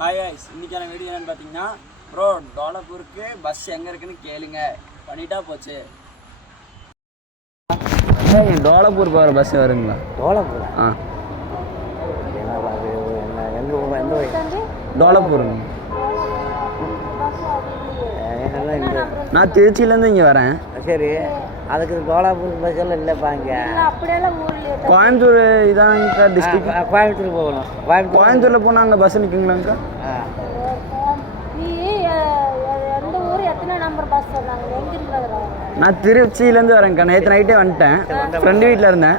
Hi guys, இன்னைக்கான video என்னன்னு பார்த்தீங்கன்னா ப்ரோ டோலப்பூருக்கு பஸ் எங்கே இருக்குன்னு கேளுங்க பண்ணிட்டா போச்சு. டோலப்பூர் போகிற பஸ் வருங்களா? டோலப்பூர் டோலப்பூருங்க. நான் திருச்சியிலேருந்து இங்கே வரேன். சரி, அதுக்கு டோலாப்பூர் பஸ் எல்லாம் இல்லைப்பா இங்கே. கோயம்புத்தூர் இதாங்க டிஸ்ட்ரிக்ட். கோயம்புத்தூர் போகணும். கோயம்புத்தூரில் போனால் அங்கே பஸ் நிற்குங்களாங்க்கா? நான் திருச்சியிலேருந்து வரேன்க்கா. நேற்று நைட்டே வந்துட்டேன். ஃப்ரெண்டு வீட்டில் இருந்தேன்.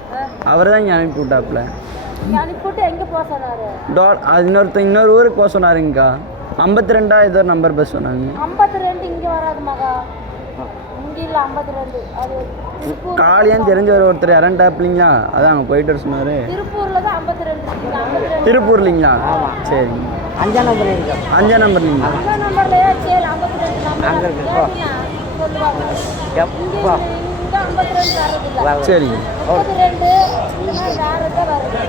அவர் தான் இங்கே அனுப்பி விட்டாப்புல. இன்னொரு ஊருக்கு போக சொன்னாருங்கக்கா. 52 ஏதோ நம்பர் பஸ் சொன்னாங்க. 52 இங்கே வராது மகா. இங்கே இல்லை 52. அது காலியான்னு தெரிஞ்ச ஒருத்தர் இறண்டாப்பிலிங்களா, அதான் அங்கே போயிட்டு வர சொன்னார். திருப்பூரில் தான் 52. திருப்பூர்லிங்களா? சரிங்க. 5ஆம் நம்பர் இருக்கு. 5ஆம் நம்பர்லிங்களா? 5ஆம் நம்பர்லையே சரி 52 நம்பர் அங்கே இருக்கு. சொல்லுவாங்க. எப்பா இங்கே 52 வரதில்லை. சரிங்க. 32 இந்த மாதிரி வேறு வருது.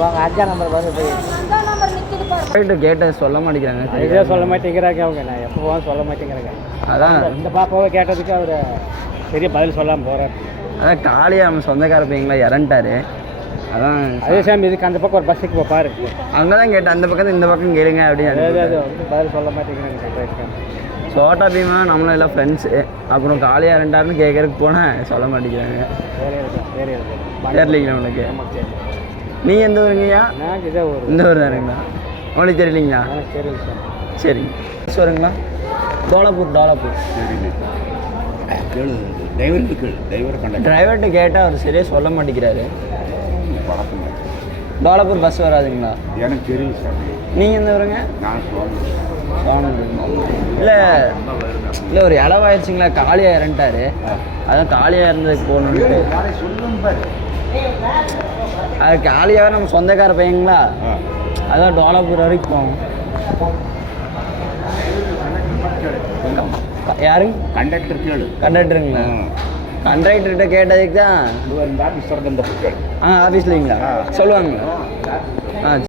வாங்க 5ஆம் நம்பர் வந்து போய் 5ஆம் நம்பர் நிற்கிது பாருங்க. போயிட்டு கேட்டேன், சொல்ல மாட்டேங்கிறாங்க. இதே சொல்ல மாட்டேங்கிறாங்க அவங்க. நான் எப்போ போவோம் சொல்ல மாட்டேங்கிறாங்க. அதான் இந்த பாப்பாவை கேட்டதுக்கு அவர் சரியா பதில் சொல்லாமல் போகிறார். அதான் காலியாக நம்ம சொந்தக்கார பையங்களா இறந்துட்டாரு. அதான் அதே சாமி இதுக்கு அந்த பக்கம் ஒரு பஸ்ஸுக்கு பாரு. அங்கே தான் கேட்டேன், அந்த பக்கத்து இந்த பக்கம் கேளுங்க அப்படின்னு. அது வந்து பதில் சொல்ல மாட்டேங்கிறாங்க. சோட்டா பீமா நம்மளும் எல்லாம் ஃப்ரெண்ட்ஸு. அப்புறம் காலியாக இறண்டாருன்னு கேட்கறதுக்கு போனேன், சொல்ல மாட்டேங்கிறாங்க. தெரியலீங்களா உங்களுக்கு? நீங்கள் எந்த ஊருங்கய்யா? நான் இதே ஒரு இந்த ஊர் தானுங்களா? உங்களுக்கு தெரியலீங்களா? தெரியல சார். சரிங்க. பஸ் வருங்களா? டோலப்பூர். டிரைவர்கிட்ட கேட்டால் அவர் சரியாக சொல்ல மாட்டேங்கிறாரு. டோலப்பூர் பஸ் வராதுங்களா? எனக்கு தெரியும் சார். நீங்கள் எந்த ஊருங்க? நான் சோனம். இல்லை ஒரு இளவாயிருச்சுங்களா, காலியாக இறந்துட்டாரு. அதான் காலியாக இருந்ததுக்கு போகணுன்ட்டு. அது காலியாக நம்ம சொந்தக்கார பையங்களா, அதான் டோலப்பூர் வரைக்கும் போவோம். யாருங்க? கண்டக்டர் கேளு. கண்டக்டருங்களா? கண்டக்டர்கிட்ட கேட்டதுக்கு தான் ஆஃபீஸ் திறந்த ஆஃபீஸ்லிங்களா சொல்லுவாங்களா?